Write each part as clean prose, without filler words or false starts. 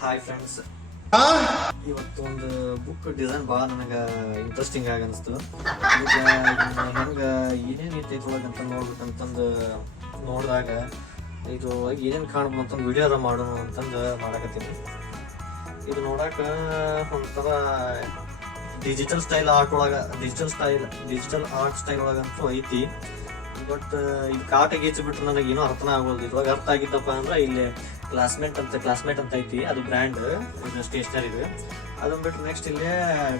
Hi friends, ಇವತ್ತು ಒಂದು book design ಭಾಳ ನನಗೆ ಇಂಟ್ರೆಸ್ಟಿಂಗ್ ಆಗಿ ಅನಿಸ್ತು. ಈಗ ಹೆಂಗೆ ಏನೇನು ಐತೆ ಒಳಗಂತ ನೋಡ್ಬೇಕಂತಂದು ನೋಡಿದಾಗ ಇದು ಏನೇನು ಕಾಣ್ಬೋದು ಅಂತಂದು ವಿಡಿಯೋ ಮಾಡೋಣ ಅಂತಂದು ಮಾಡಕತ್ತೀನಿ. ಇದು ನೋಡಕ್ಕೆ ಒಂಥರ ಡಿಜಿಟಲ್ ಆರ್ಟ್ ಸ್ಟೈಲ್ ಒಳಗಂತೂ ಐತಿ. ಬಟ್ ಇದು ಕಾಟಿಗೆ ಹೆಚ್ಚಿಬಿಟ್ರೆ ನನಗೆ ಏನೂ ಅರ್ಥನ ಆಗೋದು. ಇವಾಗ ಅರ್ಥ ಆಗಿದ್ದಪ್ಪ ಅಂದ್ರೆ ಇಲ್ಲಿ ಕ್ಲಾಸ್ಮೇಟ್ ಅಂತ ಐತಿ, ಅದು ಬ್ರ್ಯಾಂಡ್ ಸ್ಟೇಷನರಿ ಇದೆ. ಅದನ್ನ ಬಿಟ್ಟು ನೆಕ್ಸ್ಟ್ ಇಲ್ಲೇ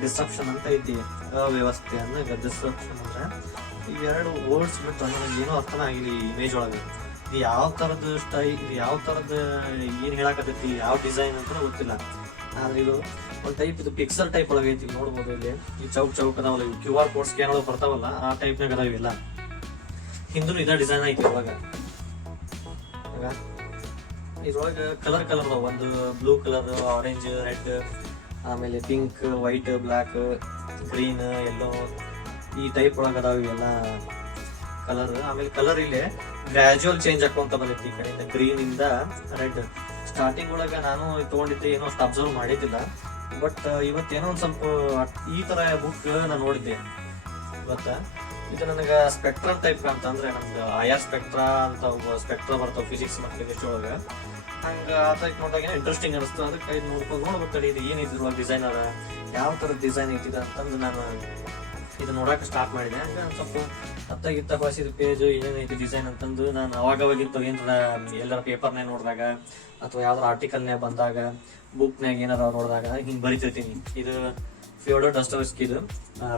ಡಿಸ್ಟ್ರಪ್ಷನ್ ಅಂತ ಐತಿ, ಅವ್ಯವಸ್ಥೆ ಅಂದ್ರೆ ಡಿಸ್ಟ್ರಪ್ಷನ್ ಅಂದ್ರೆ ಇವೆರಡು ವರ್ಡ್ಸ್ ಬಿಟ್ಟು ನನಗೆ ಏನೂ ಅರ್ಥನ ಆಗಿಲ್ಲ ಈ ಇಮೇಜ್ ಒಳಗೆ. ಇದು ಯಾವ ಥರದ್ದು ಇದು ಯಾವ ಥರದ್ದು ಏನು ಹೇಳಕತ್ತೈತಿ, ಯಾವ ಡಿಸೈನ್ ಅಂತ ಗೊತ್ತಿಲ್ಲ. ಆದ್ರೆ ಇದು ಒಂದು ಟೈಪ್, ಇದು ಪಿಕ್ಸಲ್ ಟೈಪ್ ಒಳಗೆ ಐತಿ. ನೋಡ್ಬೋದು ಇಲ್ಲಿ ಈ ಚೌಕ್ ಅದಾವಲ್ಲ, ಇವು QR ಕೋಡ್ ಸ್ಕ್ಯಾನ್ ಒಳಗೆ ಬರ್ತಾವಲ್ಲ, ಆ ಟೈಪ್ನಾಗ ಅದಾವ ಇವೆಲ್ಲ. ಹಿಂದೂ ಇದ ಡಿಸೈನ್ ಐತಿ ಇವಾಗ. ಇದ್ರೊಳಗೆ ಕಲರ್ ಅದಾವ, ಒಂದು ಬ್ಲೂ ಕಲರ್, ಆರೆಂಜ್, ರೆಡ್, ಆಮೇಲೆ pink, white, black, green, yellow, ಈ ಟೈಪ್ ಒಳಗೆ ಅದಾವ ಇವೆಲ್ಲ ಕಲರ್. ಆಮೇಲೆ ಕಲರ್ ಇಲ್ಲೇ ಗ್ರಾಜುವಲ್ ಚೇಂಜ್ ಹಾಕೊಂತ ಬಂದೈತಿ. ಈ ಕಡೆಯಿಂದ ಗ್ರೀನ್ ಇಂದ ರೆಡ್. ಸ್ಟಾರ್ಟಿಂಗ್ ಒಳಗೆ ನಾನು ತಗೊಂಡಿದ್ದೆ, ಏನೋ ಅಷ್ಟು ಅಬ್ಸರ್ವ್ ಮಾಡಿದ್ದಿಲ್ಲ. ಬಟ್ ಇವತ್ತೇನೋ ಒಂದು ಸ್ವಲ್ಪ ಈ ತರ ಬುಕ್ ನಾನು ನೋಡಿದ್ದೆ ಇವತ್ತ. ಇದು ನನಗೆ ಸ್ಪೆಕ್ಟ್ರಮ್ ಟೈಪ್ ಅಂತಂದ್ರೆ ನಮ್ದು IR ಸ್ಪೆಕ್ಟ್ರಾ ಅಂತ ಸ್ಪೆಕ್ಟ್ರಾ ಬರ್ತಾವ ಫಿಸಿಕ್ಸ್ ಮತ್ತು ಕೆಮಿಸ್ಟ್ರಿ ಒಳಗೆ. ಹಂಗೆ ಆ ಟೈಪ್ ನೋಡಿದಾಗ ಇಂಟ್ರೆಸ್ಟಿಂಗ್ ಅನಿಸ್ತು. ಅದಕ್ಕೆ ಇದು ನೋಡ್ಬೇಕು ಇದು ಏನಿದ್ರು ಡಿಸೈನರ್, ಯಾವ ಥರದ ಡಿಸೈನ್ ಐತಿದೆ ಅಂತಂದು ನಾನು ಇದು ನೋಡಕ್ಕೆ ಸ್ಟಾರ್ಟ್ ಮಾಡಿದೆ. ಹಂಗೆ ಸ್ವಲ್ಪ ಹತ್ತಾಗಿತ್ತ ಹೊಸಿದ ಪೇಜ್ ಏನೇನೈತಿ ಡಿಸೈನ್ ಅಂತಂದು ನಾನು ಅವಾಗವಾಗಿತ್ತು ಏನಾರ ಎಲ್ಲರ ಪೇಪರ್ನಾಗ ನೋಡಿದಾಗ ಅಥವಾ ಯಾವ್ದಾರ ಆರ್ಟಿಕಲ್ನಾಗ ಬಂದಾಗ, ಬುಕ್ನಾಗ ಏನಾರ ನೋಡಿದಾಗ ಹಿಂಗೆ ಬರಿತಿರ್ತೀನಿ. ಇದು ಫಿಯೋಡರ್ ಡಾಸ್ಟೋವ್ಸ್ಕಿ, ಇದು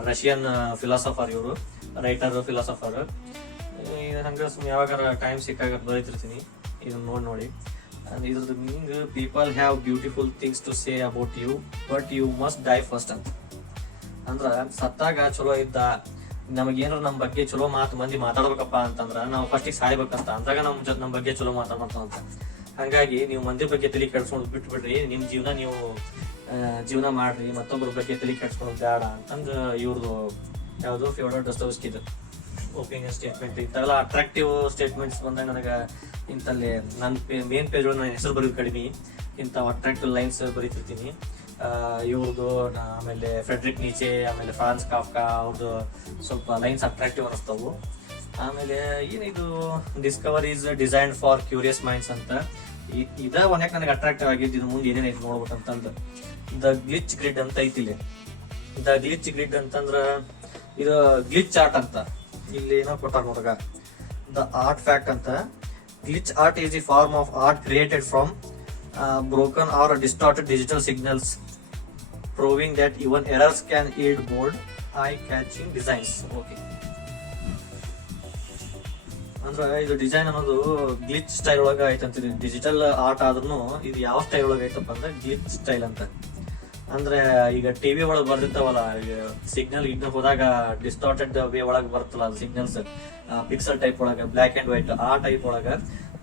ರಷ್ಯನ್ ಫಿಲಾಸಫರ್, ಇವರು ರೈಟರ್ ಫಿಲಾಸಫರ್. ಹಂಗೆ ಯಾವಾಗಾರ ಟೈಮ್ ಸಿಕ್ಕಾಗ ಬರೀತಿರ್ತೀನಿ ಇದನ್ನ ನೋಡಿ. ಇದ್ರದ್ದು meaning, people have beautiful things to say about you but you must die first ಅಂತ. ಅಂದ್ರ ಸತ್ತಾಗ ಚಲೋ ಇದ್ದ ನಮಗೇನಾರ ನಮ್ಮ ಬಗ್ಗೆ ಚಲೋ ಮಂದಿ ಮಾತಾಡ್ಬೇಕಪ್ಪ ಅಂತಂದ್ರ ನಾವು ಫಸ್ಟಿಗೆ ಸಾಯ್ಬೇಕಂತ, ಅಂದಾಗ ನಮ್ಮ ಬಗ್ಗೆ ಚಲೋ ಮಾತಾಡ್ಬೇಕಂತ. ಹಂಗಾಗಿ ನೀವು ಮಂದಿ ಬಗ್ಗೆ ತಲೆ ಕೆಡ್ಸ್ಕೊಂಡು ಬಿಟ್ಬಿಡ್ರಿ, ನಿಮ್ ಜೀವನ ನೀವು ಜೀವನ ಮಾಡ್ರಿ, ಮತ್ತೊಬ್ಬರ ಬಗ್ಗೆ ತಲೆ ಕೆಡ್ಸ್ಕೊಂಡು ಬೇಡ ಅಂತಂದು ಇವ್ರದ್ದು ಯಾವುದು ಫಿಯೋಡರ್ ಡಾಸ್ಟೋವ್ಸ್ಕಿದು ಒಪಿನಿಯನ್ ಸ್ಟೇಟ್ಮೆಂಟ್. ಇಂಥವೆಲ್ಲ ಅಟ್ರಾಕ್ಟಿವ್ ಸ್ಟೇಟ್ಮೆಂಟ್ಸ್ ಬಂದಾಗ ನನಗೆ ಇಂಥಲ್ಲಿ ನನ್ನ ಮೇನ್ ಪೇಜ್ ಒಳಗೆ ನಾನು ಹೆಸರು ಬರೋದು ಕಡಿಮೆ, ಇಂಥ ಅಟ್ರಾಕ್ಟಿವ್ ಲೈನ್ಸ್ ಬರೀತಿರ್ತೀನಿ ಇವ್ರದ್ದು. ಆಮೇಲೆ ಫ್ರೆಡ್ರಿಕ್ ನೀಚೆ, ಆಮೇಲೆ ಫ್ರಾನ್ಸ್ ಕಾಫ್ಕಾ ಅವ್ರದ್ದು ಸ್ವಲ್ಪ ಲೈನ್ಸ್ ಅಟ್ರಾಕ್ಟಿವ್ ಅನ್ನಿಸ್ತವು. ಆಮೇಲೆ ಏನಿದು Discover is designed for curious minds ಅಂತ, ಇದ ಒಂದ್ಯಾಕೆ ನನಗೆ ಅಟ್ರಾಕ್ಟಿವ್ ಆಗಿದ್ದು. ಇದು ಮುಂದೆ ಏನೇನೈತಿ ನೋಡ್ಬೇಕಂತಂದು ದ ಗ್ಲಿಚ್ ಗ್ರಿಡ್ ಅಂತ ಐತಿಲ್ಲಿ. ದ ಗ್ಲಿಚ್ ಗ್ರಿಡ್ ಅಂತಂದ್ರ ಇದು ಗ್ಲಿಚ್ ಆರ್ಟ್ ಅಂತ ಇಲ್ಲಿ ಏನೋ ಕೊಟ್ಟಾರ ನೋಡ್ಗ. ದ ಆರ್ಟ್ ಫ್ಯಾಕ್ಟ್ ಅಂತ, glitch art is the form of art created from broken or distorted digital signals, proving that even errors can yield bold, eye-catching designs. Okay. ಅಂದ್ರೆ ಇದು ಡಿಸೈನ್ ಅನ್ನೋದು ಗ್ಲಿಚ್ ಸ್ಟೈಲ್ ಒಳಗೆ ಐತಂತ. ಡಿಜಿಟಲ್ ಆರ್ಟ್ ಆದ್ರೂ ಇದು ಯಾವ style ಒಳಗೆ ಐತಪ್ಪ ಅಂದ್ರೆ ಗ್ಲಿಚ್ ಸ್ಟೈಲ್ ಅಂತ. ಅಂದ್ರೆ ಈಗ ಟಿವಿ ಒಳಗೆ ಬರ್ದಿರ್ತಾವಲ್ಲ, ಸಿಗ್ನಲ್ ಹೋದಾಗ ಡಿಸ್ಟಾರ್ಟೆಡ್ ವೇ ಒಳಗೆ ಬರ್ತಲ್ಲ ಸಿಗ್ನಲ್ಸ್, ಪಿಕ್ಸಲ್ ಟೈಪ್ ಒಳಗೆ, ಬ್ಲ್ಯಾಕ್ ಅಂಡ್ ವೈಟ್, ಆ ಟೈಪ್ ಒಳಗೆ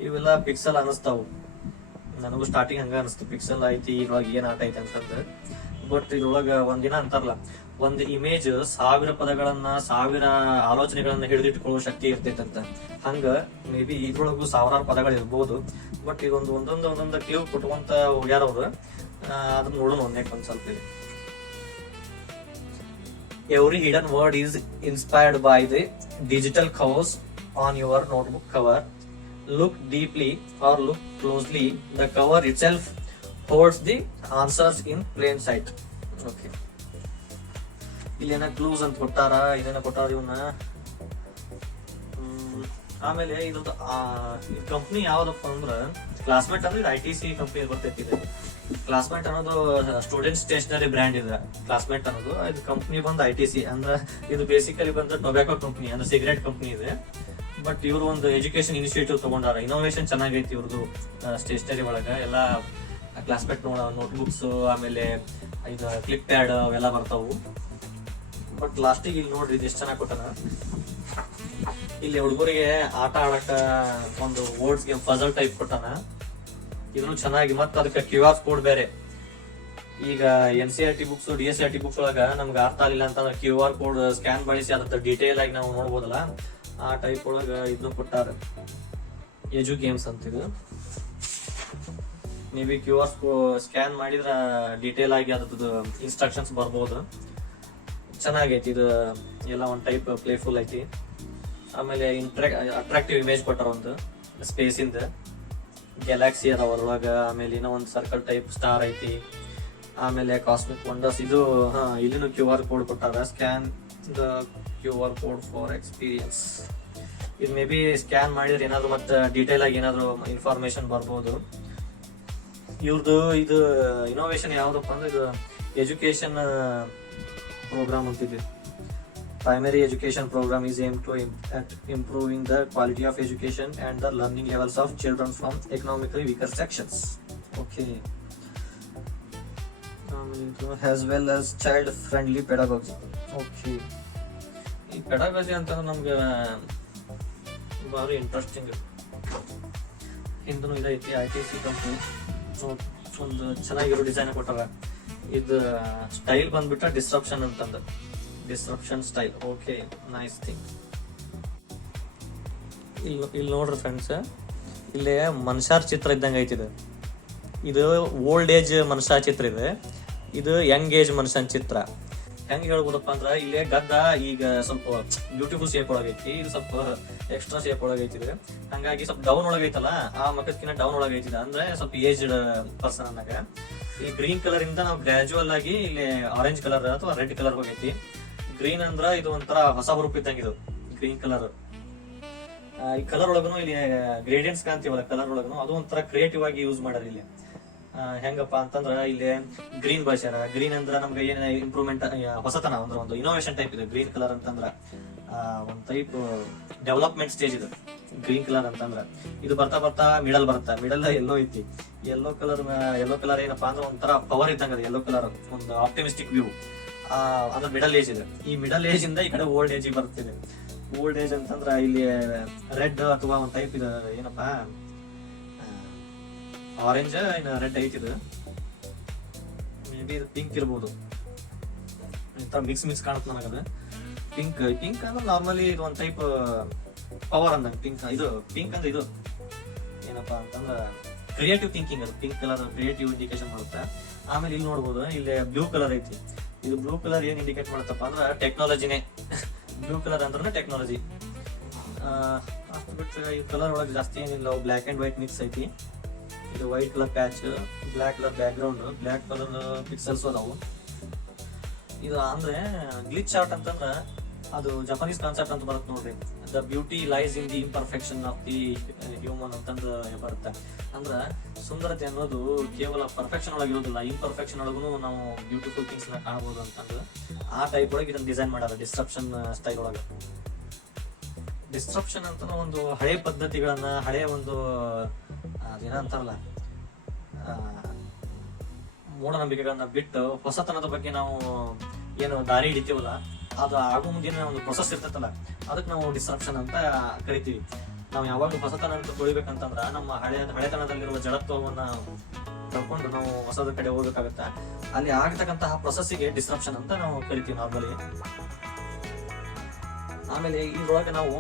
ಇವೆಲ್ಲ ಪಿಕ್ಸಲ್ ಅನಿಸ್ತಾವು. ನನಗೂ ಸ್ಟಾರ್ಟಿಂಗ್ ಹಂಗ ಅನಿಸ್ತು, ಪಿಕ್ಸಲ್ ಐತಿ ಇದ್ರೊಳಗೆ ಏನ್ ಆಟ ಐತಿ ಅಂತಂದ್ರೆ. ಬಟ್ ಇದ್ರೊಳಗ ಒಂದಿನ ಅಂತಾರಲ್ಲ, ಒಂದು ಇಮೇಜ್ 1000 ಪದಗಳನ್ನ, 1000 ಆಲೋಚನೆಗಳನ್ನ ಹಿಡಿದಿಟ್ಕೊಳ್ಳೋ ಶಕ್ತಿ ಇರ್ತೈತಂತ. ಹಂಗ ಮೇ ಬಿ ಇದ್ರೊಳಗೂ 1000 ಪದಗಳು ಇರ್ಬೋದು. ಬಟ್ ಇದೊಂದು ಒಂದೊಂದು ಕ್ಲೀವ್ ಕೊಟ್ಕೊಂತ ಹೋಗ್ಯಾರ ಅವ್ರು. ಅದನ್ನ ನೋಡೋಣ ಒಂದ್ ಸ್ವಲ್ಪ. Every hidden word is inspired by the digital covers on your notebook cover. Look deeply or look closely, the cover itself holds the answers in plain sight. Okay. ಇಲ್ಲೇನ ಕ್ಲೂಸ್ ಅಂತ ಕೊಟ್ಟಾರ, ಇದೇನ ಕೊಟ್ಟಾರ ಇವನ್ನ. ಆಮೇಲೆ ಇದ್ರದ್ದು ಕಂಪ್ನಿ ಯಾವ್ದಪ್ಪ ಅಂದ್ರ ಕ್ಲಾಸ್ಮೇಟ್ ಅಂದ್ರೆ ಇದು ITC ಕಂಪ್ನಿ ಬರ್ತೈತಿ. ಇದು ಕ್ಲಾಸ್ಮೇಟ್ ಅನ್ನೋದು ಸ್ಟೂಡೆಂಟ್ ಸ್ಟೇಷನರಿ ಬ್ರ್ಯಾಂಡ್ ಇದೆ. ಕ್ಲಾಸ್ಮೇಟ್ ಅನ್ನೋದು ಇದು ಕಂಪ್ನಿ ಬಂದು ITC ಅಂದ್ರೆ ಇದು ಬೇಸಿಕಲಿ ಬಂದ ಟೊಬ್ಯಾಕೋ ಕಂಪ್ನಿ, ಅಂದ್ರೆ ಸಿಗರೇಟ್ ಕಂಪ್ನಿ ಇದೆ. ಬಟ್ ಇವರು ಒಂದು ಎಜುಕೇಶನ್ ಇನಿಷಿಯೇಟಿವ್ ತಗೊಂಡಾರ. ಇನೋವೇಷನ್ ಚೆನ್ನಾಗೈತಿ ಇವ್ರದ್ದು. ಸ್ಟೇಷನರಿ ಒಳಗೆ ಎಲ್ಲ ಕ್ಲಾಸ್ಮೇಟ್ ನೋಟ್ಬುಕ್ಸ್, ಆಮೇಲೆ ಇದು ಕ್ಲಿಪ್ ಪ್ಯಾಡ್ ಅವೆಲ್ಲ ಬರ್ತಾವು. ಬಟ್ ಲಾಸ್ಟಿಗೆ ಇಲ್ಲಿ ನೋಡ್ರಿ ಇದು ಎಷ್ಟು ಚೆನ್ನಾಗಿ ಕೊಟ್ಟಾನ. ಇಲ್ಲಿ ಹುಡುಗರಿಗೆ ಆಟ ಆಡಕ ಒಂದು ವರ್ಡ್ಸ್ ಗೇಮ್ ಪಜಲ್ ಟೈಪ್ ಕೊಟ್ಟಾನ. ಇದನ್ನು ಚೆನ್ನಾಗಿ, ಮತ್ತೆ ಅದಕ್ಕೆ QR ಕೋಡ್ ಬೇರೆ. ಈಗ NCERT ಬುಕ್ಸ್, DSCERT ಬುಕ್ಸ್ ಒಳಗ ನಮ್ಗೆ ಅರ್ಥ ಆಗಿಲ್ಲ ಅಂತಂದ್ರೆ QR ಕೋಡ್ ಸ್ಕ್ಯಾನ್ ಬಳಸಿ ಅದ್ರ ಡೀಟೇಲ್ ಆಗಿ ನಾವು ನೋಡ್ಬೋದಲ್ಲ, ಆ ಟೈಪ್ ಒಳಗ ಇದನ್ನು ಕೊಟ್ಟಾರ. ಎಜು ಗೇಮ್ಸ್ ಅಂತ ಇದು. Maybe Q R scan ಮಾಡಿದ್ರೆ ಡೀಟೇಲ್ ಆಗಿ ಅದ್ರದ್ದು ಇನ್ಸ್ಟ್ರಕ್ಷನ್ಸ್ ಬರ್ಬೋದು. ಚೆನ್ನಾಗೈತಿ ಇದು ಎಲ್ಲ ಒಂದು ಟೈಪ್ ಪ್ಲೇಫುಲ್ ಐತಿ. ಆಮೇಲೆ ಅಟ್ರಾಕ್ಟಿವ್ ಇಮೇಜ್ ಕೊಟ್ಟಾರ, ಒಂದು ಸ್ಪೇಸಿಂದ ಗ್ಯಾಲಾಕ್ಸಿ ಅದಾವ ಅದ್ರೊಳಗೆ. ಆಮೇಲೆ ಇನ್ನೂ ಒಂದು ಸರ್ಕಲ್ ಟೈಪ್ ಸ್ಟಾರ್ ಐತಿ. ಆಮೇಲೆ ಕಾಸ್ಮಿಕ್ ವಂಡರ್ಸ್ ಇದು ಇಲ್ಲಿನೂ ಕ್ಯೂ ಆರ್ ಕೋಡ್ ಕೊಟ್ಟಾರ. Scan the Q R code for experience. ಇದು ಮೇ ಬಿ ಸ್ಕ್ಯಾನ್ ಮಾಡಿದ್ರೆ ಏನಾದ್ರು ಮತ್ತೆ ಡೀಟೇಲ್ ಆಗಿ ಏನಾದ್ರು ಇನ್ಫಾರ್ಮೇಶನ್ ಬರ್ಬೋದು. ಇವ್ರದ್ದು ಇದು ಇನೋವೇಷನ್ ಯಾವ್ದಪ್ಪ ಅಂದ್ರೆ ಇದು ಎಜುಕೇಶನ್ ಪ್ರೋಗ್ರಾಮ್ ಅಂತಿದೆ. Primary education program is aimed at improving the quality of education and the learning levels of children from economically weaker sections. Okay. As well as child friendly pedagogy. Okay. ಈ ಪೆಡಾಗಜಿ ಅಂತ ನಮ್ಗೆ ಭಾರಿ interesting. Hindu ಇದೈತಿ ITC company. ಒಂದು ಚೆನ್ನಾಗಿರೋ design ಕೊಟ್ಟಾರ. ಇದು style ಬಂದ್ಬಿಟ್ಟ ಡಿಸ್ರಪ್ಷನ್ ಅಂತಂದು, disruption style. Okay, nice thing. ಇಲ್ಲಿ ನೋಡ್ರಿ ಫ್ರೆಂಡ್ಸ್, ಇಲ್ಲಿ ಮನುಷ್ಯರ ಚಿತ್ರ ಇದ್ದಂಗೆ ಐತಿದೆ. ಇದು ಓಲ್ಡ್ ಏಜ್ ಮನುಷ್ಯ ಚಿತ್ರ ಇದೆ, ಇದು ಯಂಗ್ ಏಜ್ ಮನುಷ್ಯನ ಚಿತ್ರ. ಹೆಂಗ್ ಹೇಳ್ಬೋದಪ್ಪ ಅಂದ್ರ ಇಲ್ಲೇ ಗದ್ದ ಈಗ ಸ್ವಲ್ಪ ಬ್ಯೂಟಿಫುಲ್ ಶೇಪ್ ಒಳಗೈತಿ, ಇದು ಸ್ವಲ್ಪ ಎಕ್ಸ್ಟ್ರಾ ಶೇಪ್ ಒಳಗೈತಿದೆ. ಹಂಗಾಗಿ ಸ್ವಲ್ಪ ಡೌನ್ ಒಳಗೈತಲ್ಲ, ಆ ಮಕ್ಕದಕ್ಕಿಂತ ಡೌನ್ ಒಳಗೈತಿದೆ ಅಂದ್ರೆ ಸ್ವಲ್ಪ ಏಜ್ಡ್ ಪರ್ಸನ್ ಅನ್ನಾಗ. ಈ ಗ್ರೀನ್ ಕಲರ್ ಇಂದ ನಾವು ಗ್ರಾಜುವಲ್ ಆಗಿ ಇಲ್ಲಿ ಆರೆಂಜ್ ಕಲರ್ ಅಥವಾ ರೆಡ್ ಕಲರ್ ಹೋಗೈತಿ. ಗ್ರೀನ್ ಅಂದ್ರ ಇದು ಒಂಥರ ಹೊಸ ಹುರುಪ್ ಇದ್ದಂಗೆ ಇದು ಗ್ರೀನ್ ಕಲರ್. ಈ ಕಲರ್ ಒಳಗನು ಇಲ್ಲಿ ಗ್ರೇಡಿಯಂಟ್ಸ್ ಕಾಣ್ತೀವಲ್ಲ ಕಲರ್ ಒಳಗನು, ಅದು ಒಂಥರ ಕ್ರಿಯೇಟಿವ್ ಆಗಿ ಯೂಸ್ ಮಾಡ್ಯಾರ ಇಲ್ಲಿ. ಹೆಂಗಪ್ಪ ಅಂತಂದ್ರ ಇಲ್ಲಿ ಗ್ರೀನ್ ಬಳಸ್ಯಾರ. ಗ್ರೀನ್ ಅಂದ್ರ ನಮ್ಗೆ ಏನ ಇಂಪ್ರೂವ್ಮೆಂಟ್, ಹೊಸತನ ಅಂದ್ರೆ ಒಂದು ಇನೋವೇಷನ್ ಟೈಪ್ ಇದೆ ಗ್ರೀನ್ ಕಲರ್ ಅಂತಂದ್ರ. ಒಂದ್ ಟೈಪ್ ಡೆವಲಪ್ಮೆಂಟ್ ಸ್ಟೇಜ್ ಇದು ಗ್ರೀನ್ ಕಲರ್ ಅಂತಂದ್ರ. ಇದು ಬರ್ತಾ ಬರ್ತಾ ಮಿಡಲ್ ಬರುತ್ತೆ. ಮಿಡಲ್ ಎಲ್ಲೋ ಐತಿ. ಯೆಲ್ಲೋ ಕಲರ್ ಏನಪ್ಪಾ ಅಂದ್ರೆ ಒಂಥರ ಪವರ್ ಇದ್ದಂಗ ಅದು ಯೆಲ್ಲೋ ಕಲರ್, ಒಂದು ಆಪ್ಟಿಮಿಸ್ಟಿಕ್ ವ್ಯೂ. ಅಂದ್ರೆ ಮಿಡಲ್ ಏಜ್ ಇದೆ. ಈ ಮಿಡಲ್ ಏಜ್ ಇಂದ ಈ ಕಡೆ ಓಲ್ಡ್ ಏಜ್ ಬರ್ತಿದೆ. ಓಲ್ಡ್ ಏಜ್ ಅಂತಂದ್ರ ಇಲ್ಲಿ ರೆಡ್ ಅಥವಾ ಒಂದ್ ಟೈಪ್ ಇದೆ ಏನಪ್ಪಾ ಆರೆಂಜ್ ಇನ್ನು ರೆಡ್ ಐತಿದೆ. ಮೇ ಬಿ ಇದು ಪಿಂಕ್ ಇರ್ಬೋದು. ಮಿಕ್ಸ್ ಕಾಣುತ್ತೆ ನನಗದ. ಪಿಂಕ್ ಅಂದ್ರೆ ನಾರ್ಮಲಿ ಇದು ಒಂದ್ ಟೈಪ್ ಪವರ್ ಅಂದಂಗ. ಪಿಂಕ್ ಅಂದ್ರೆ ಇದು ಏನಪ್ಪಾ ಅಂತಂದ್ರ ಕ್ರಿಯೇಟಿವ್ ಥಿಂಕಿಂಗ್. ಅದು ಪಿಂಕ್ ಕಲರ್ ಕ್ರಿಯೇಟಿವ್ ಇಂಡಿಕೇಶನ್ ಮಾಡುತ್ತೆ. ಆಮೇಲೆ ಇಲ್ಲಿ ನೋಡ್ಬೋದು ಇಲ್ಲಿ ಬ್ಲೂ ಕಲರ್ ಐತಿ. ಇದು ಬ್ಲೂ ಕಲರ್ ಏನ್ ಇಂಡಿಕೇಟ್ ಮಾಡುತ್ತಪ್ಪ ಅಂದ್ರೆ ಟೆಕ್ನಾಲಜಿನೇ. ಬ್ಲೂ ಕಲರ್ ಅಂದ್ರೆ ಟೆಕ್ನಾಲಜಿ. ಅಷ್ಟು ಬಿಟ್ಟರೆ ಈ ಕಲರ್ ಒಳಗೆ ಜಾಸ್ತಿ ಏನಿಲ್ಲ, ಬ್ಲ್ಯಾಕ್ ಅಂಡ್ ವೈಟ್ ಮಿಕ್ಸ್ ಐತಿ. ಇದು white colour patch, black colour back ground, black colour pixels ಅದಾವು. ಇದು ಅಂದ್ರೆ ಗ್ಲಿಚ್ ಆರ್ಟ್ ಅಂತಂದ್ರ ಅದು ಜಪಾನೀಸ್ ಕಾನ್ಸೆಪ್ಟ್ ಅಂತ ಬರುತ್ತೆ ನೋಡ್ರಿ. The beauty lies in the imperfection of the human ಅಂತಂದು ಬರುತ್ತೆ. ಅಂದ್ರ ಸುಂದರತೆ ಅನ್ನೋದು ಕೇವಲ ಪರ್ಫೆಕ್ಷನ್ ಒಳಗೆ ಇರೋದಿಲ್ಲ, ಇಂಪರ್ಫೆಕ್ಷನ್ ಒಳಗೂ ನಾವು ಬ್ಯೂಟಿಫುಲ್ ಥಿಂಗ್ಸ್ ನ ಕಾಣಬಹುದು ಅಂತಂದು ಆ ಟೈಪ್ ಒಳಗೆ ಇದನ್ನ ಡಿಸೈನ್ ಮಾಡ್ಯಾರ ಡಿಸ್ಟ್ರಪ್ಷನ್ ಸ್ಟೈಲ್ ಒಳಗೆ. ಡಿಸ್ಟ್ರಪ್ಷನ್ ಅಂತ ಒಂದು ಹಳೆ ಪದ್ಧತಿಗಳನ್ನ, ಹಳೆ ಒಂದು ಅದೇನಂತಾರಲ್ಲ ಮೂಢನಂಬಿಕೆಗಳನ್ನ ಬಿಟ್ಟು ಹೊಸತನದ ಬಗ್ಗೆ ನಾವು ಏನು ದಾರಿ ಹಿಡಿತೀವಲ್ಲ, ಅದು ಆಗೋ ಮುಂದಿನ ಒಂದು ಪ್ರೊಸೆಸ್ ಇರ್ತೈತಲ್ಲ, ಅದಕ್ಕೆ ನಾವು ಡಿಸ್ಟ್ರಪ್ಷನ್ ಅಂತ ಕರಿತೀವಿ. ನಾವು ಯಾವಾಗ ಹೊಸತನ ಅಂತ ತೊಳಿಬೇಕಂತಂದ್ರ ನಮ್ಮ ಹಳೆತನದಲ್ಲಿರುವ ಜಡತ್ವವನ್ನ ತಗೊಂಡು ನಾವು ಹೊಸದ ಕಡೆ ಹೋಗ್ಬೇಕಾಗತ್ತ. ಅಲ್ಲಿ ಆಗ್ತಕ್ಕಂತಹ ಪ್ರೊಸೆಸ್ಸಿಗೆ ಡಿಸ್ಟ್ರಪ್ಷನ್ ಅಂತ ನಾವು ಕರಿತೀವಿ ನಾರ್ಮಲಿ. ಆಮೇಲೆ ಇದ್ರೊಳಗೆ ನಾವು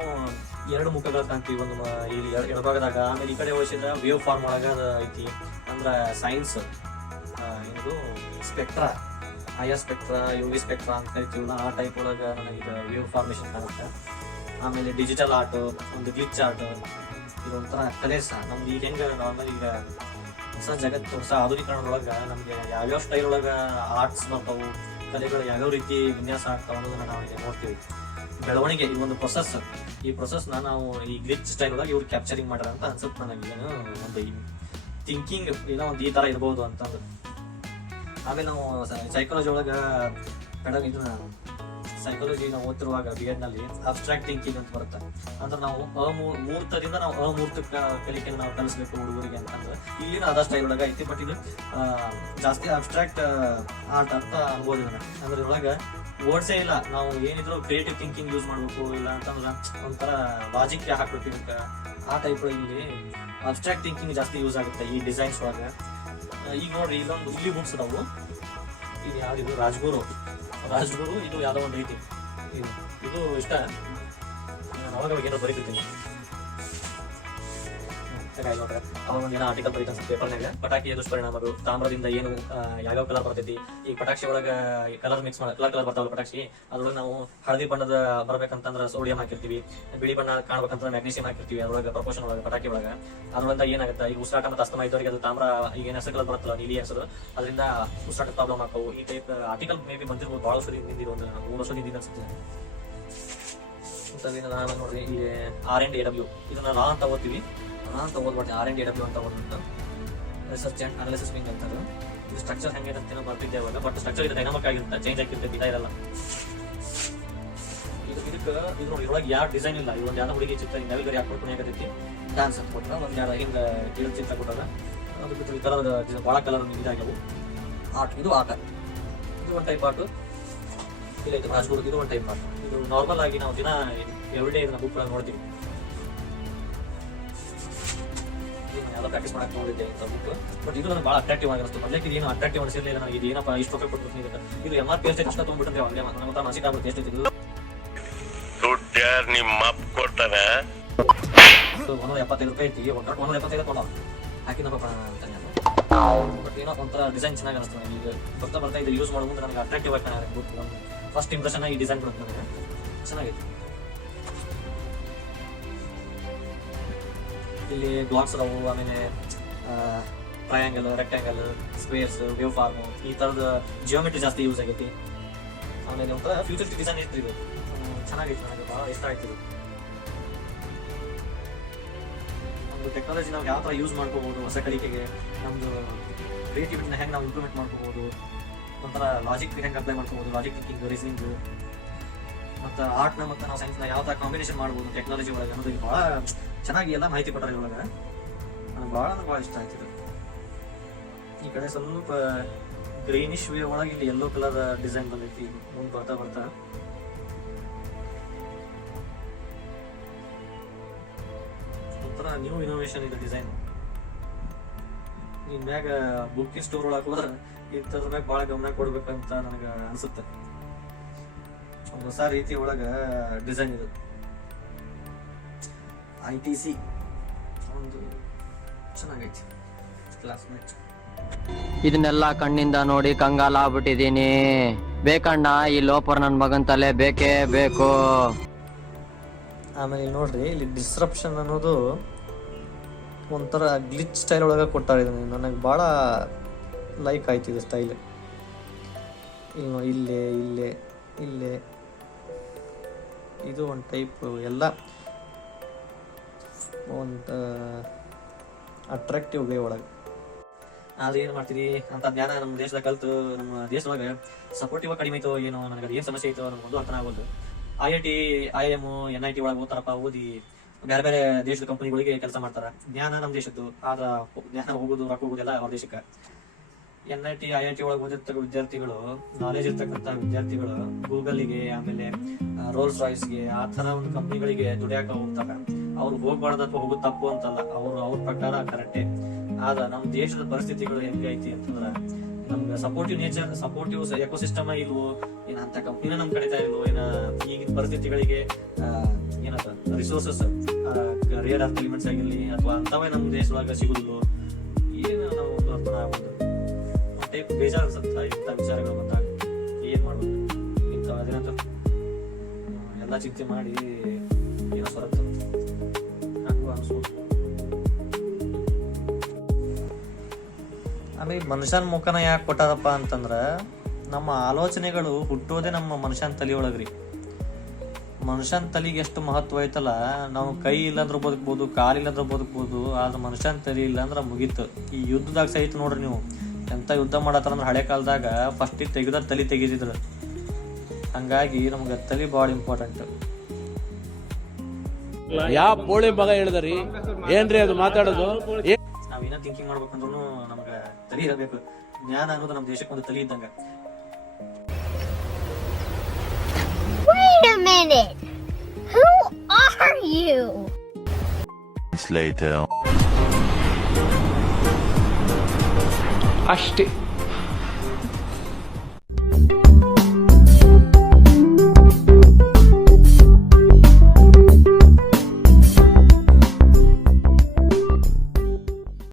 ಎರಡು ಮುಖಗಳು ಕಾಣ್ತೀವಿ, ಒಂದು ಇಲ್ಲಿ ಎಡಭಾಗದಾಗ. ಆಮೇಲೆ ಈ ಕಡೆ ಹೋಲಿಸಿದ್ರೆ ವೇವ್ ಫಾರ್ಮ್ ಒಳಗ ಐತಿ. ಅಂದ್ರ ಸೈನ್ಸ್ ಇದು spectra, IR spectra, UV spectra ಅಂತ ಕರಿತೀವಲ್ಲ, ಆ ಟೈಪ್ ಒಳಗ ನನಗೆ ವೇವ್ ಫಾರ್ಮೇಶನ್ ಕಾಣುತ್ತೆ. ಆಮೇಲೆ ಡಿಜಿಟಲ್ ಆರ್ಟ್, ಒಂದು ಗ್ಲಿಚ್ ಆರ್ಟ್, ಇದೊಂಥರ ಕಲೆ ಸಹ ನಮ್ದು. ಈಗ ಹೆಂಗ ನಾರ್ಮಲ್ ಈಗ ಹೊಸ ಜಗತ್ತು, ಹೊಸ ಆಧುನೀಕರಣದೊಳಗ ನಮ್ಗೆ ಯಾವ್ಯಾವ ಸ್ಟೈಲ್ ಒಳಗ ಆರ್ಟ್ಸ್ ಬರ್ತಾವು, ಕಲೆಗಳು ಯಾವ್ಯಾವ ರೀತಿ ವಿನ್ಯಾಸ ಆಗ್ತಾವ ಅನ್ನೋದನ್ನ ನಾವು ಈಗ ನೋಡ್ತೀವಿ. ಬೆಳವಣಿಗೆ ಈ ಒಂದು ಪ್ರೊಸೆಸ್, ಈ ಪ್ರೊಸೆಸ್ನ ನಾವು ಈ ಗ್ಲಿಚ್ ಸ್ಟೈಲ್ ಒಳಗೆ ಇವ್ರು ಕ್ಯಾಪ್ಚರಿಂಗ್ ಮಾಡ್ಯಾರ ಅಂತ ಅನ್ಸುತ್ತೆ ನನಗೆ. ಏನು ಒಂದು ಥಿಂಕಿಂಗ್ ಏನೋ ಒಂದು ಈ ತರ ಇರ್ಬೋದು ಅಂತಂದು. ಆಮೇಲೆ ನಾವು ಸೈಕಾಲಜಿ ಒಳಗ ಇದನ್ನ ಸೈಕಾಲಜಿ ನಾವು ಓದ್ತಿರುವಾಗ BEd ನಲ್ಲಿ ಅಬ್ಸ್ಟ್ರಾಕ್ಟ್ ಥಿಂಕಿಂಗ್ ಅಂತ ಬರುತ್ತೆ. ಅಂದ್ರೆ ನಾವು ಮೂರ್ತದಿಂದ ನಾವು ಅಮೂರ್ತ ಕಲಿಕೆಯನ್ನು ನಾವು ಕಲಿಸ್ಬೇಕು ಹುಡುಗರಿಗೆ ಅಂತಂದ್ರೆ ಇಲ್ಲಿನ ಅದ ಸ್ಟೈಲ್ ಒಳಗ ಐತಿ. ಬಟ್ ಇದು ಜಾಸ್ತಿ ಅಬ್ಸ್ಟ್ರಾಕ್ಟ್ ಆರ್ಟ್ ಅಂತ ಅನ್ಬೋದು ಇದನ್ನ. ಅಂದ್ರೆ ಒಳಗ ವರ್ಡ್ಸೇ ಇಲ್ಲ, ನಾವು ಏನಿದ್ರು ಕ್ರಿಯೇಟಿವ್ ಥಿಂಕಿಂಗ್ ಯೂಸ್ ಮಾಡ್ಬೇಕು. ಇಲ್ಲ ಅಂತಂದ್ರೆ ಒಂಥರ ಲಾಜಿಕ್ ಹಾಕ್ಬೇಕು ಇದಕ್ಕೆ. ಆ ಟೈಪ್ ಇಲ್ಲಿ ಅಬ್ಸ್ಟ್ರಾಕ್ಟ್ ಥಿಂಕಿಂಗ್ ಜಾಸ್ತಿ ಯೂಸ್ ಆಗುತ್ತೆ ಈ ಡಿಸೈನ್ಸ್ ಒಳಗೆ. ಈಗ ನೋಡ್ರಿ ಇಲ್ಲೊಂದು ಇಲ್ಲಿ ಬುಕ್ಸ್ ಅದಾವು. ಇದು ಯಾವ್ದು, ರಾಜ್ಗುರು. ಇದು ಯಾವ್ದೋ ಒಂದು ಐತಿ. ಇದು ಇಷ್ಟ, ನಾನು ಅವಾಗ ಏನೋ ಬರೀತಿದ್ದೀನಿ. ಅವಾಗ ಒಂದೇನೋ ಆರ್ಟಿಕಲ್ ಬರೀತ ಪೇಪರ್ನಾಗ ಪಟಾಕಿಯ ದುಷ್ಪರಿಣಾಮಗಳು, ತಾಮ್ರದಿಂದ ಏನು ಯಾವ್ಯಾವ ಕಲರ್ ಬರ್ತೈತಿ. ಈ ಪಟಾಕ್ಷಿ ಒಳಗ ಕಲರ್ ಮಿಕ್ಸ್ ಮಾಡಿ ಕಲರ್ ಬರ್ತಾವಲ್ಲ ಪಟಾಕ್ಷಿ, ಅದ್ರೊಳಗೆ ನಾವು ಹಳದಿ ಬಣ್ಣದ ಬರ್ಬೇಕಂತಂದ್ರೆ ಸೋಡಿಯಂ ಹಾಕಿರ್ತೀವಿ, ಬಿಳಿ ಬಣ್ಣ ಕಾಣ್ಬೇಕಂತಂದ್ರೆ ಮ್ಯಾಗ್ನೀಸಿಯಂ ಹಾಕಿರ್ತೀವಿ ಅದ್ರೊಳಗೆ ಪ್ರಪೋಷನ್ ಒಳಗೆ ಪಟಾಕಿ ಒಳಗೆ. ಅದರಿಂದ ಏನಾಗುತ್ತೆ, ಈಗ ಉಸಿರಾಟ ಮತ್ತು ಅಸ್ತಮ ಇದ್ದವರಿಗೆ ಅದು ತಾಮ್ರ ಈಗ ಏನು ಹೆಸರು ಕಲರ್ ಬರುತ್ತಲ್ಲ ನೀಲಿ ಹೆಸರು, ಅದರಿಂದ ಉಸಿರಾಟ ಪ್ರಾಬ್ಲಮ್ ಆಗ್ತಾವು. ಈ ಟೈಪ್ ಆರ್ಟಿಕಲ್ ಮೇ ಬಿ ಬಂದಿರ್ಬೋದು ಭಾಳ ವರ್ಷ ಹಿಂದಿದ್ದು, ಒಂದು 3 ವರ್ಷ ಹಿಂದಿದ್ದು ಅನ್ಸುತ್ತೆ. ನೋಡ್ರಿ ಇಲ್ಲಿ R&AW ಇದನ್ನ ರಾ ಅಂತ ಓದ್ತೀವಿ, ಓದ್ಬಾರ್ದು R&AW ಅಂತ ಓದ್ಬಿಟ್ಟು ರಿಸರ್ಚ್ ಅಂಡ್ ಅನಾಲಿಸಿಸ್ ವಿಂಗ್ ಅಂತ. ಇದು ಸ್ಟ್ರಕ್ಚರ್ ಹೆಂಗಿರುತ್ತೆ ಬರ್ತಿದ್ದೆ ಅವಾಗ, ಬಟ್ ಸ್ಟ್ರಕ್ಚರ್ ಇದು ಡೈನಾಮಿಕ್ ಆಗಿರುತ್ತೆ, ಚೇಂಜ್ ಆಗಿರ್ತೈತೆ, ಇದ ಇರಲ್ಲ. ಇದಕ್ಕೆ ಇದು ನೋಡಿ ಇದ್ರೊಳಗೆ ಯಾವ ಡಿಸೈನ್ ಇಲ್ಲ. ಇದು ಒಂದು ಯಾವ್ದೋ ಹುಡುಗಿ ಚಿತ್ರ ನವಿಲ್ಗರಿ ಹಾಕೊಂಡು ಕುಣಿಯಾಕತೈತಿ, ಡ್ಯಾನ್ಸ್ ಅಂತ ಕೊಟ್ಟ ಒಂದು ಯಾರು ಹಿಂಗೆ ಇರೋ ಚಿತ್ರ ಕೊಟ್ಟಾಗ ಅದು ಬಿಟ್ಟು ಈ ಕಲರ್ ಭಾಳ ಕಲರ್ ಇದಾಗ್ಯವು. ಆರ್ಟ್ ಇದು ಆಟ, ಇದು ಒಂದು ಟೈಪ್ ಆರ್ಟು. ಇಲ್ಲೈತೆ ರಾಜ್ಗುರು, ಇದು ಒಂದು ಟೈಪ್ ಆರ್ಟ್. ಇದು ನಾರ್ಮಲ್ ಆಗಿ ನಾವು ದಿನ ಎವ್ರಿಡೇ ಇದನ್ನ ಬುಕ್ಗಳನ್ನು ನೋಡ್ತೀವಿ. ಎಲ್ಲ ಪ್ರಾಕ್ಟೀಸ್ ಮಾಡಕ್ಕೆ ನೋಡಿದ್ದೆ ಇಂಥ ಬುಕ್, ಬಟ್ ಇದು ನನಗೆ ಭಾಳ ಅಟ್ರಾಕ್ಟಿವ್ ಆಗಿರುತ್ತೆ. ಮೊದಲಕ್ಕೆ ಏನು ಅಟ್ರಾಕ್ಟಿವ್ ಅನಿಸಿರಲಿಲ್ಲ ನನಗೆ. ಇದು ಏನಪ್ಪ ಇಷ್ಟು ರೂಪಾಯಿ ಕೊಟ್ಟು ಇದು MRP ಅಷ್ಟೇ ಅಷ್ಟ ತೊಗೊಂಡ್ಬಿಟ್ಟಂತೆ ಅಲ್ಲೇ ನಮ್ಮ ಮನಸ್ಸಿಗೆ ಆಗ್ಬಿಟ್ಟು ಎಷ್ಟು ಇದು 175 ರೂಪಾಯಿ ಐತಿ. 175 ಕೊಂಡ ಹಾಕಿ ನಮ್ಮ ಅಂತಾನೆ. ಬಟ್ ಏನೋ ಒಂಥರ ಡಿಸೈನ್ ಚೆನ್ನಾಗಿ ಅನಿಸ್ತು ನನಗೆ. ಈಗ ಬರ್ತಾ ಇದು ಯೂಸ್ ಮಾಡೋ ಮುಂದೆ ನನಗೆ ಅಟ್ರಾಕ್ಟಿವ್ ಆಗಿ ಕಾಣುತ್ತೆ ಬುಕ್. ಫಸ್ಟ್ ಇಂಪ್ರೆಷನ್ ಈ ಡಿಸೈನ್ ಬರುತ್ತೆ ನನಗೆ, ಚೆನ್ನಾಗೈತಿ. ಇಲ್ಲಿ ಬ್ಲಾಕ್ಸ್ ಅದಾವು, ಆಮೇಲೆ triangle, rectangle, squares, wave form, ಈ ಥರದ ಜಿಯೋಮೆಟ್ರಿ ಜಾಸ್ತಿ ಯೂಸ್ ಆಗೈತಿ. ಆಮೇಲೆ ಒಂಥರ ಫ್ಯೂಚರಿಸ್ಟಿಕ್ ಡಿಸೈನ್ ಇತ್ತು. ಇದು ಚೆನ್ನಾಗೈತಿ, ನನಗೆ ಭಾಳ ಇಷ್ಟ ಆಯ್ತು. ನಮ್ಮದು ಟೆಕ್ನಾಲಜಿ ನಾವು ಯಾವ ಥರ ಯೂಸ್ ಮಾಡ್ಕೋಬೋದು, ಹೊಸ ಕಲಿಕೆಗೆ ನಮ್ಮದು ಕ್ರಿಯೇಟಿವಿಟಿನ ಹೆಂಗೆ ನಾವು ಇಂಪ್ರೂವ್ಮೆಂಟ್ ಮಾಡ್ಕೋಬೋದು, ಒಂಥರ ಲಾಜಿಕ್ ಹೆಂಗೆ ಅಪ್ಲೈ ಮಾಡ್ಕೋಬೋದು, ಲಾಜಿಕ್ ಥಿಂಕಿಂಗ್, ರೀಸನಿಂಗು, ಮತ್ತು ಆರ್ಟ್ನ ಮತ್ತು ನಾವು ಸೈನ್ಸ್ನ ಯಾವ ಥರ ಕಾಂಬಿನೇಷನ್ ಮಾಡ್ಬೋದು ಟೆಕ್ನಾಲಜಿ ಒಳಗೆ ಅನ್ನೋದು ಭಾಳ ಚೆನ್ನಾಗಿ ಎಲ್ಲ ಮಾಹಿತಿ ಕೊಟ್ಟಾರೆ ಇದ್ರೊಳಗೆ. ನನಗೆ ಭಾಳ ಇಷ್ಟ ಆಯ್ತಿದೆ. ಈ ಕಡೆ ಸ್ವಲ್ಪ ಗ್ರೀನಿಶ್ ವೇ ಒಳಗೆ ಇಲ್ಲಿ ಯೆಲ್ಲೋ ಕಲರ್ ಡಿಸೈನ್ ಬಂದೈತಿ ಮುಂದೆ ಬರ್ತಾ. ಒಂಥರ ನ್ಯೂ ಇನೋವೇಷನ್ ಇದೆ ಡಿಸೈನ್. ಇನ್ ಮ್ಯಾಗ ಬುಕ್ ಸ್ಟೋರ್ ಒಳಗೆ ಹೋದ್ರೆ ಇಂಥದ್ರ ಮ್ಯಾಗ ಭಾಳ ಗಮನ ಕೊಡ್ಬೇಕಂತ ನನಗೆ ಅನ್ಸುತ್ತೆ. ಒಂದು ಹೊಸ ರೀತಿ ಒಳಗೆ ಡಿಸೈನ್ ಇದು. ITC ಒಂದು ಚೆನ್ನಾಗೈತಿ. ಕ್ಲಾಸ್ಮೇಟ್ ಇದನ್ನೆಲ್ಲ ಕಣ್ಣಿಂದ ನೋಡಿ ಕಂಗಾಲಾಗ್ಬಿಟ್ಟಿದೀನಿ. ಬೇಕಣ್ಣ, ಈ ಲೋಪರ್ ನನ್ನ ಮಗನ್ ತಲೆ ಬೇಕೇ ಬೇಕು. ಆಮೇಲೆ ನೋಡ್ರಿ ಇಲ್ಲಿ ಡಿಸ್ರಪ್ಷನ್ ಅನ್ನೋದು ಒಂಥರ ಗ್ಲಿಚ್ ಸ್ಟೈಲ್ ಒಳಗೆ ಕೊಟ್ಟಾರೆ. ಇದನ್ನು ನನಗೆ ಭಾಳ ಲೈಕ್ ಆಯ್ತು ಇದು ಸ್ಟೈಲ್. ಇಲ್ಲಿ ನೋಡಿ, ಇಲ್ಲೇ ಇದು ಒಂದು ಟೈಪ್ ಎಲ್ಲ ಒಂದು ಅಟ್ರಾಕ್ಟಿವ್ ವೇ ಒಳಗೆ. ಆದ್ರೆ ಏನು ಮಾಡ್ತೀರಿ ಅಂತ ಜ್ಞಾನ ನಮ್ಮ ದೇಶದಾಗ ಕಲ್ತು ನಮ್ಮ ದೇಶದೊಳಗೆ ಸಪೋರ್ಟಿವ್ ಕಡಿಮೆ ಐತೋ ಏನೋ, ನನಗೆ ಅದು ಏನು ಸಮಸ್ಯೆ ಐತೋ ನನಗೆ ಒಂದು ಅರ್ಥ ಆಗೋದು. IIT, IIM, NIT ಒಳಗೆ ಓದ್ತಾರಪ್ಪ, ಓದಿ ಬೇರೆ ಬೇರೆ ದೇಶದ ಕಂಪನಿಗಳಿಗೆ ಕೆಲಸ ಮಾಡ್ತಾರೆ. ಜ್ಞಾನ ನಮ್ಮ ದೇಶದ್ದು, ಆದ್ರೆ ಜ್ಞಾನ ಹೋಗೋದು ರೊಕ್ಕ ಹೋಗೋದೆಲ್ಲ ಅವ್ರ ದೇಶಕ್ಕೆ. NIT, IIT ಒಳಗೆ ಓದಿರ್ತಕ್ಕ ವಿದ್ಯಾರ್ಥಿಗಳು, ನಾಲೆಜ್ ಇರ್ತಕ್ಕಂಥ ವಿದ್ಯಾರ್ಥಿಗಳು ಗೂಗಲ್ಗೆ, ಆಮೇಲೆ ರೋಲ್ಸ್ ರಾಯ್ಸ್ಗೆ, ಆ ಥರ ಒಂದು ಕಂಪ್ನಿಗಳಿಗೆ ದುಡಿಯಾಕ ಹೋಗ್ತಾರೆ. ಅವ್ರು ಹೋಗ್ಬಾರ್ದು ಅಥವಾ ಹೋಗೋದು ತಪ್ಪು ಅಂತಲ್ಲ, ಅವ್ರ ಪ್ರಕಾರ ಕರೆಕ್ಟೇ. ಆದ್ರೆ ನಮ್ಮ ದೇಶದ ಪರಿಸ್ಥಿತಿಗಳು ಹೆಂಗೈತಿ ಅಂತಂದ್ರೆ, ನಮ್ಗೆ ಸಪೋರ್ಟಿವ್ ನೇಚರ್, ಸಪೋರ್ಟಿವ್ ಎಕೋಸಿಸ್ಟಮ್ ಇಲ್ವೋ, ಏನ ಅಂತ ಕಂಪ್ನಿನ ನಮ್ ಕಡಿತಾ ಇಲ್ವೋ, ಏನ ಈಗಿನ ಪರಿಸ್ಥಿತಿಗಳಿಗೆ ಏನಂತ ರಿಸೋರ್ಸಸ್, ರೇರ್ ಅರ್ತ್ ಎಲಿಮೆಂಟ್ಸ್ ಆಗಿರ್ಲಿ ಅಥವಾ ಅಂತವೇ ನಮ್ಮ ದೇಶದೊಳಗೆ ಸಿಗುದಿಲ್ವೋ, ಏನು ನಾವು ಅರ್ಥ ಆಗೋದು ಟೈಪ್ ಬೇಜಾರು ಅನ್ಸುತ್ತೆ. ಇಂಥ ವಿಚಾರಗಳು ಬಂದಾಗ ಏನ್ ಮಾಡ್ಬೇಕು, ಇಂಥ ಅದೇನಂತ ಎಲ್ಲ ಚಿಂತೆ ಮಾಡಿ ಏನೋ ಸ್ವರತ್ತು ಹಂಗೂ ಅನ್ಸ್ಬೋದು. ಆಮೇಲೆ ಮನುಷ್ಯನ ಮುಖನ ಯಾಕೆ ಕೊಟ್ಟಾರಪ್ಪ ಅಂತಂದ್ರೆ, ನಮ್ಮ ಆಲೋಚನೆಗಳು ಹುಟ್ಟೋದೇ ನಮ್ಮ ಮನುಷ್ಯನ ತಲೆಯೊಳಗ್ರಿ. ಮನುಷ್ಯನ ತಲೆಗೆ ಎಷ್ಟು ಮಹತ್ವ ಐತಲ್ಲ, ನಾವು ಕೈ ಇಲ್ಲಾಂದ್ರೆ ಬದುಕ್ಬೋದು, ಕಾಲಿಲ್ಲಾಂದ್ರೆ ಬದುಕ್ಬೋದು, ಆದ್ರೆ ಮನುಷ್ಯನ ತಲೆ ಇಲ್ಲ ಅಂದ್ರೆ ಮುಗೀತು. ಈ ಯುದ್ಧದಾಗ ಸಹಿತ ನೋಡ್ರಿ ನೀವು, ಎಂಥ ಯುದ್ಧ ಮಾಡತ್ತಾರ ಅಂದ್ರೆ ಹಳೆ ಕಾಲದಾಗ ಫಸ್ಟಿಗೆ ತೆಗೆದ ತಲೆ ತೆಗೆದಿದ್ರು. ಹಂಗಾಗಿ ನಮ್ಗೆ ತಲೆ ಭಾಳ ಇಂಪಾರ್ಟೆಂಟ್. ಯಾವ ಪೋಳಿ ಮಗ ಹೇಳಿದ್ರಿ ಏನ್ರಿ ಅದು ಮಾತಾಡೋದು? ನಾವೇನ ಥಿಂಕಿಂಗ್ ಮಾಡ್ಬೇಕಂದ್ರೂ ನಮ್ಗೆ ತಲೆ ಇರಬೇಕು. ಜ್ಞಾನ ಅನ್ನೋದು ನಮ್ಮ ದೇಶಕ್ಕೆ ಒಂದು ತಲೆ ಇದ್ದಂಗ. Wait a minute. Who are you? Later. ಅಷ್ಟೇ.